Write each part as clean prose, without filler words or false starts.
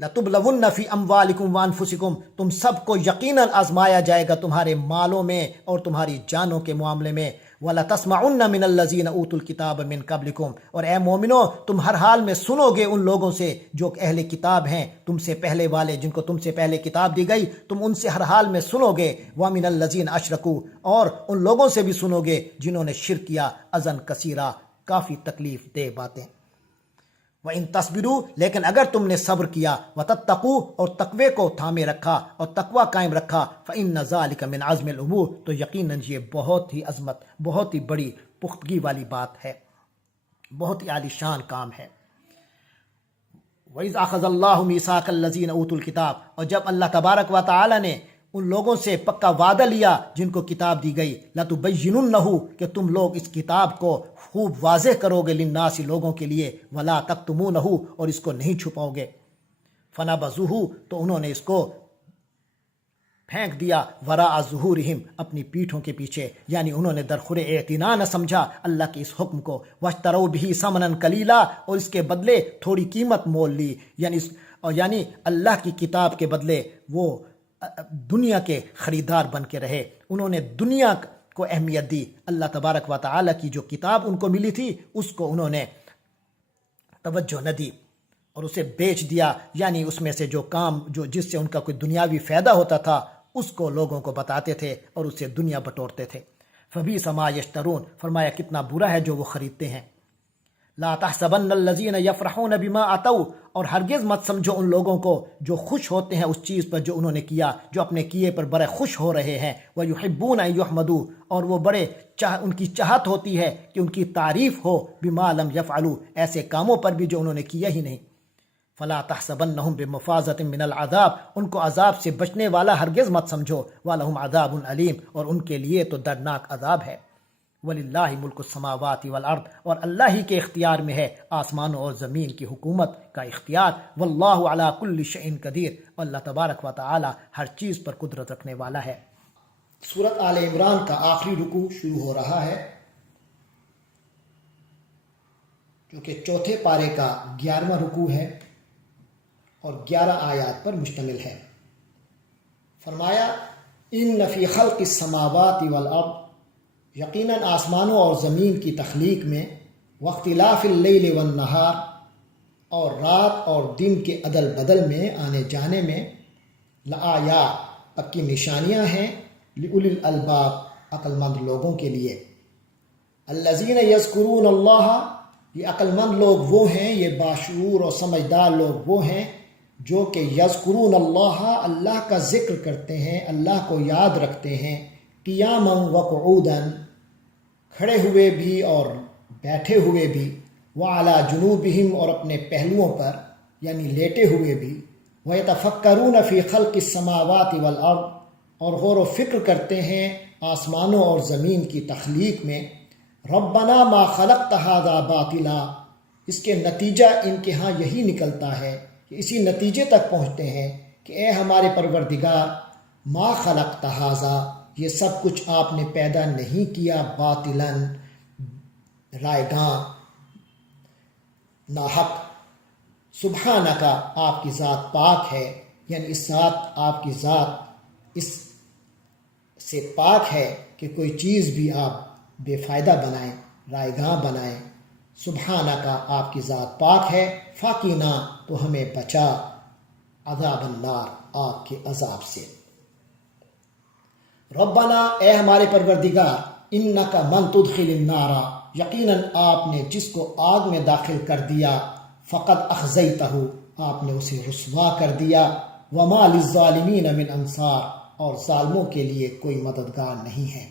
لَتُبْلَوُنَّ فِي أَمْوَالِكُمْ وَأَنفُسِكُمْ، تم سب کو یقیناً آزمایا جائے گا تمہارے مالوں میں اور تمہاری جانوں کے معاملے میں۔ وَلَتَسْمَعُنَّ مِنَ الَّذِينَ أُوتُوا الْكِتَابَ مِنْ قَبْلِكُمْ، اور اے مومنو تم ہر حال میں سنو گے ان لوگوں سے جو اہل کتاب ہیں تم سے پہلے والے، جن کو تم سے پہلے کتاب دی گئی، تم ان سے ہر حال میں سنو گے۔ وَمِنَ الَّذِينَ أَشْرَكُوا، اور ان لوگوں سے بھی سنو گے جنہوں نے شرک کیا، اذًا کثیرہ، کافی تکلیف دہ باتیں۔ وَإِن تَصْبِرُوا، لیکن اگر تم نے صبر کیا، وَتَتَّقُوا، اور تقوی کو تھامے رکھا اور تقوی قائم رکھا، فَإِنَّ ذَلِكَ مِنْ عَزْمِ الْأُمُورِ، تو یقیناً یہ بہت ہی عظمت، بہت ہی بڑی پختگی والی بات ہے، بہت ہی عالی شان کام ہے۔ وَإِذْ أَخَذَ اللَّهُ مِيثَاقَ الَّذِينَ أُوتُوا الْكِتَابَ، اور جب اللہ تبارک و تعالی نے ان لوگوں سے پکا وعدہ لیا جن کو کتاب دی گئی، لَتُبَيِّنُنَّهُ، کہ تم لوگ اس کتاب کو خوب واضح کرو گے، للناس، لوگوں کے لیے، وَلَا تَكْتُمُونَهُ، اور اس کو نہیں چھپاؤ گے۔ فَنَبَذُوهُ، تو انہوں نے اس کو پھینک دیا، وراء ظہورہم، اپنی پیٹھوں کے پیچھے، یعنی انہوں نے درخور اعتنا نہ سمجھا اللہ کے اس حکم کو۔ وَاشْتَرَوْا بِهِ ثَمَنًا قَلِيلًا، اور اس کے بدلے تھوڑی قیمت مول لی، یعنی اللہ کی کتاب کے بدلے وہ دنیا کے خریدار بن کے رہے، انہوں نے دنیا کو اہمیت دی، اللہ تبارک و تعالی کی جو کتاب ان کو ملی تھی اس کو انہوں نے توجہ نہ دی اور اسے بیچ دیا، یعنی اس میں سے جو کام جس سے ان کا کوئی دنیاوی فائدہ ہوتا تھا اس کو لوگوں کو بتاتے تھے اور اس سے دنیا بٹورتے تھے۔ فَبِئْسَ مَا يَشْتَرُونَ، فرمایا کتنا برا ہے جو وہ خریدتے ہیں۔ لا تحسبن الذین یفرحون بما اتوا، اور ہرگز مت سمجھو ان لوگوں کو جو خوش ہوتے ہیں اس چیز پر جو انہوں نے کیا، جو اپنے کیے پر بڑے خوش ہو رہے ہیں۔ وَيُحِبُّونَ أَن يُحْمَدُوا، اور وہ بڑے ان کی چاہت ہوتی ہے کہ ان کی تعریف ہو، بما لم يفعلوا، ایسے کاموں پر بھی جو انہوں نے کیا ہی نہیں۔ فلا تحسبنهم بمفازة من العذاب، ان کو عذاب سے بچنے والا ہرگز مت سمجھو۔ وَلَهُمْ عَذَابٌ أَلِيمٌ، اور ان کے لیے تو دردناک عذاب ہے۔ وَلِلَّهِ مُلْكُ السَّمَاوَاتِ وَالْأَرْضِ، اور اللہ ہی کے اختیار میں ہے آسمانوں اور زمین کی حکومت کا اختیار۔ وَاللَّهُ عَلَى كُلِّ شَيْءٍ قَدِيرٌ، اور اللہ تبارک و تعالی ہر چیز پر قدرت رکھنے والا ہے۔ سورۃ آل عمران کا آخری رکوع شروع ہو رہا ہے جو کہ چوتھے پارے کا 11واں رکوع ہے اور 11 آیات پر مشتمل ہے۔ فرمایا ان فی خلق السماوات والارض، یقیناً آسمانوں اور زمین کی تخلیق میں، واختلاف اللیل والنہار، اور رات اور دن کے عدل بدل میں، آنے جانے میں، لآیات، پکی نشانیاں ہیں، لأولی الالباب، عقل مند لوگوں کے لیے۔ الذین یذکرون اللہ، یہ عقل مند لوگ وہ ہیں، یہ باشعور اور سمجھدار لوگ وہ ہیں جو کہ یذکرون اللہ، اللہ کا ذکر کرتے ہیں، اللہ کو یاد رکھتے ہیں، قیاما وقعودا، کھڑے ہوئے بھی اور بیٹھے ہوئے بھی، وعلی جنوبہم، اور اپنے پہلوؤں پر یعنی لیٹے ہوئے بھی، ویتفکرون فی خلق السماوات والارض، اور غور و فکر کرتے ہیں آسمانوں اور زمین کی تخلیق میں۔ ربنا ما خلقت ھذا باطلا، اس کے نتیجہ ان کے ہاں یہی نکلتا ہے کہ اسی نتیجے تک پہنچتے ہیں کہ اے ہمارے پروردگار، ما خلقت ھذا، یہ سب کچھ آپ نے پیدا نہیں کیا، باطلا، رائگاں، ناحق، سبحانک، آپ کی ذات پاک ہے، یعنی اس ذات، آپ کی ذات اس سے پاک ہے کہ کوئی چیز بھی آپ بے فائدہ بنائیں، رائگاں بنائیں۔ سبحانک، آپ کی ذات پاک ہے، فاقینا، تو ہمیں بچا، عذاب النار، آگ کے عذاب سے۔ ربنا، اے ہمارے پروردگار، انک من تدخل النار، یقیناً آپ نے جس کو آگ میں داخل کر دیا، فقد اخزیتہ، آپ نے اسے رسوا کر دیا، وما للظالمین من انصار، اور ظالموں کے لیے کوئی مددگار نہیں ہے۔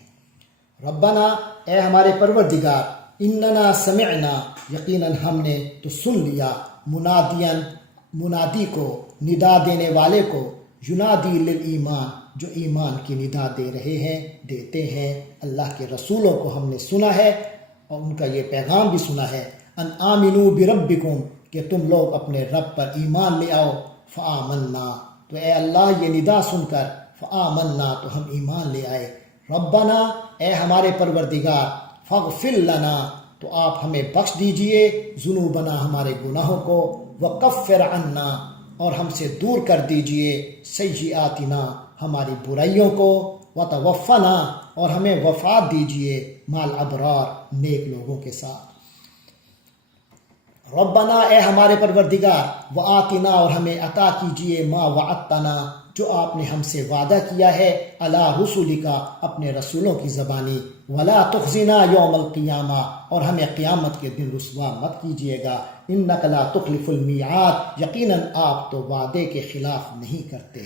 ربنا، اے ہمارے پروردگار، اننا سمعنا، یقیناً ہم نے تو سن لیا، منادیاً، منادی کو، ندا دینے والے کو، ینادی للایمان، جو ایمان کی ندا دے رہے ہیں، دیتے ہیں، اللہ کے رسولوں کو ہم نے سنا ہے اور ان کا یہ پیغام بھی سنا ہے، ان آمنوا بربکم، کہ تم لوگ اپنے رب پر ایمان لے آؤ، فآمنا، تو اے اللہ یہ ندا سن کر، فآمنا، تو ہم ایمان لے آئے۔ ربنا، اے ہمارے پروردگار، فاغفر لنا، تو آپ ہمیں بخش دیجئے، ذنوبنا، ہمارے گناہوں کو، وکفر عنا، اور ہم سے دور کر دیجئے سیئاتنا ہماری برائیوں کو، وتوفنا اور ہمیں وفات دیجئے مال ابرار نیک لوگوں کے ساتھ۔ ربنا اے ہمارے پروردگار، وآتنا اور ہمیں عطا کیجئے ما وعدتنا جو آپ نے ہم سے وعدہ کیا ہے، علی رسولک اپنے رسولوں کی زبانی، ولا تخزنا یوم القیامہ اور ہمیں قیامت کے دن رسوا مت کیجیے گا، انک لا تخلف المیعاد یقیناً آپ تو وعدے کے خلاف نہیں کرتے۔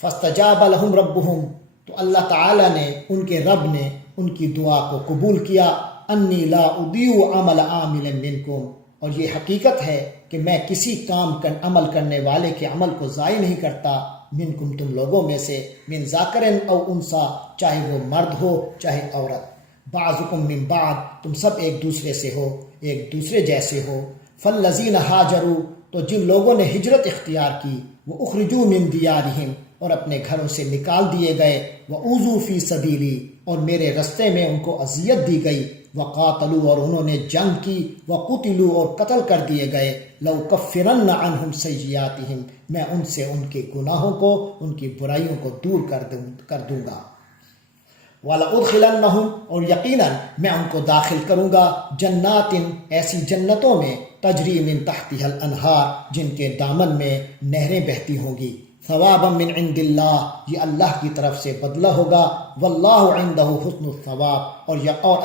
فاستجاب لهم ربهم تو اللہ تعالیٰ نے ان کے رب نے ان کی دعا کو قبول کیا، انی لا اضیع عمل عامل منکم اور یہ حقیقت ہے کہ میں کسی عمل کرنے والے کے عمل کو ضائع نہیں کرتا، منکم تم لوگوں میں سے، من ذاکرن او انسا چاہے وہ مرد ہو چاہے عورت، بعضکم من بعض تم سب ایک دوسرے سے ہو، ایک دوسرے جیسے ہو، فالذین ہاجروا تو جن لوگوں نے ہجرت اختیار کی، وہ اخرجوا من دیارہم اور اپنے گھروں سے نکال دیے گئے، وَأُوذُوا فِي سَبِيلِي اور میرے رستے میں ان کو اذیت دی گئی، وَقَاتَلُوا اور انہوں نے جنگ کی، وَقُتِلُوا اور قتل کر دیے گئے، لَأُكَفِّرَنَّ عَنْهُمْ سَيِّئَاتِهِمْ میں ان سے ان کے گناہوں کو، ان کی برائیوں کو دور کر دوں گا، وَلَأُدْخِلَنَّهُمْ اور یقیناً میں ان کو داخل کروں گا، جنات ایسی جنتوں میں، تجری من تحتها الانہار جن کے دامن میں نہریں بہتی ہوں گی، ثوابا من عند اللہ یہ اللہ کی طرف سے بدلہ ہوگا، واللہ عندہ حسن الثواب اور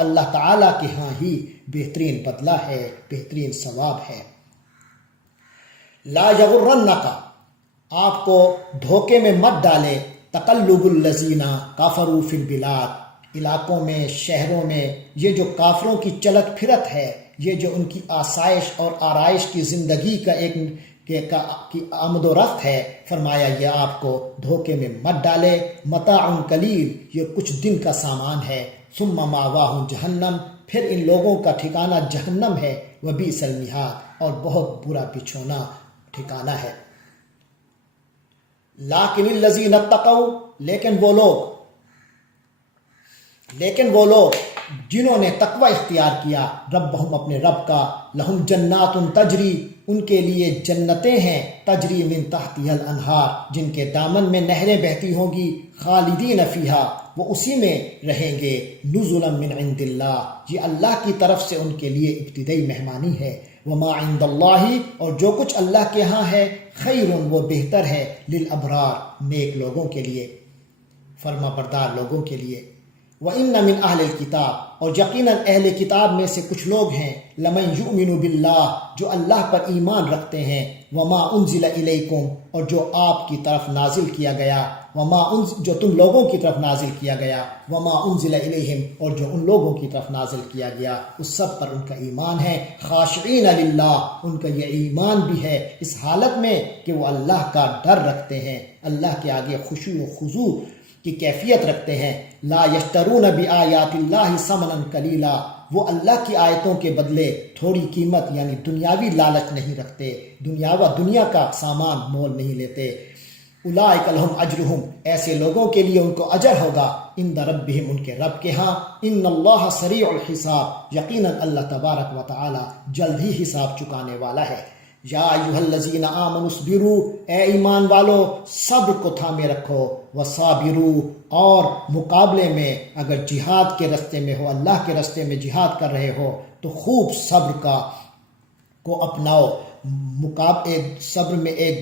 اللہ تعالیٰ کے ہاں ہی بہترین بدلہ ہے، بہترین ثواب ہے۔ لا یغرنک آپ کو دھوکے میں مت ڈالے، تقلب الذین کفروا فی البلاد علاقوں میں، شہروں میں یہ جو کافروں کی چلت پھرت ہے، یہ جو ان کی آسائش اور آرائش کی زندگی کا ایک کی آمد و رفت ہے، فرمایا یہ آپ کو دھوکے میں مت ڈالے، متاع قلیل یہ کچھ دن کا سامان ہے، ثم ماواہم جہنم پھر ان لوگوں کا ٹھکانہ جہنم ہے، وبئس المہاد اور بہت برا بچھونا ٹھکانہ ہے۔ لیکن الذین اتقوا لیکن وہ لوگ جنہوں نے تقوی اختیار کیا، ربہم اپنے رب کا، لہم جنات تجری ان کے لیے جنتیں ہیں، تجری من تحتها الانہار جن کے دامن میں نہریں بہتی ہوں گی، خالدین فیہا وہ اسی میں رہیں گے، نزلا من عند اللہ یہ اللہ کی طرف سے ان کے لیے ابتدائی مہمانی ہے، وما عند اللہ اور جو کچھ اللہ کے ہاں ہے، خیر وہ بہتر ہے، للابرار نیک لوگوں کے لیے، فرما بردار لوگوں کے لیے۔ وَإِنَّ مِنْ أَهْلِ الْكِتَابِ اور یقیناً اہل کتاب میں سے کچھ لوگ ہیں، لَمَنْ يُؤْمِنُ بِاللَّهِ جو اللہ پر ایمان رکھتے ہیں، وَمَا أُنزِلَ إِلَيْكُمْ اور جو آپ کی طرف نازل کیا گیا، جو تم لوگوں کی طرف نازل کیا گیا، وَمَا أُنزِلَ إِلَيْهِمْ اور جو ان لوگوں کی طرف نازل کیا گیا، اس سب پر ان کا ایمان ہے، خاشعین للہ ان کا یہ ایمان بھی ہے اس حالت میں کہ وہ اللہ کا ڈر رکھتے ہیں، اللہ کے آگے خشوع و خضوع کی کیفیت رکھتے ہیں، لا یشترون بآیات اللہ ثمنا قلیلا وہ اللہ کی آیتوں کے بدلے تھوڑی قیمت یعنی دنیاوی لالچ نہیں رکھتے، دنیا کا سامان مول نہیں لیتے، اولئک لہم اجرہم ایسے لوگوں کے لیے ان کو اجر ہوگا، عند ربہم ان کے رب کے ہاں، ان اللہ سریع الحساب یقیناً اللہ تبارک و تعالی جلد ہی حساب چکانے والا ہے۔ یا ایھا الذین آمنوا اصبروا اے ایمان والو صبر کو تھامے رکھو، وصابروا اور مقابلے میں اگر جہاد کے راستے میں ہو، اللہ کے راستے میں جہاد کر رہے ہو تو خوب صبر کو اپناؤ، صبر میں ایک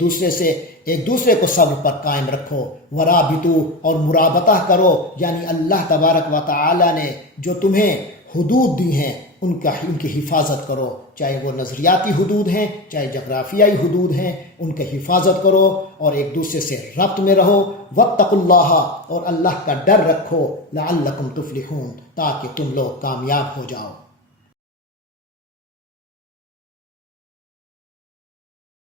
دوسرے کو صبر پر قائم رکھو، ورابطوا اور مرابطہ کرو یعنی اللہ تبارک و تعالی نے جو تمہیں حدود دی ہیں ان کی حفاظت کرو، چاہے وہ نظریاتی حدود ہیں چاہے جغرافیائی حدود ہیں، ان کی حفاظت کرو اور ایک دوسرے سے ربط میں رہو، واتقوا اللہ اور اللہ کا ڈر رکھو، لعلکم تفلحون تاکہ تم لوگ کامیاب ہو جاؤ۔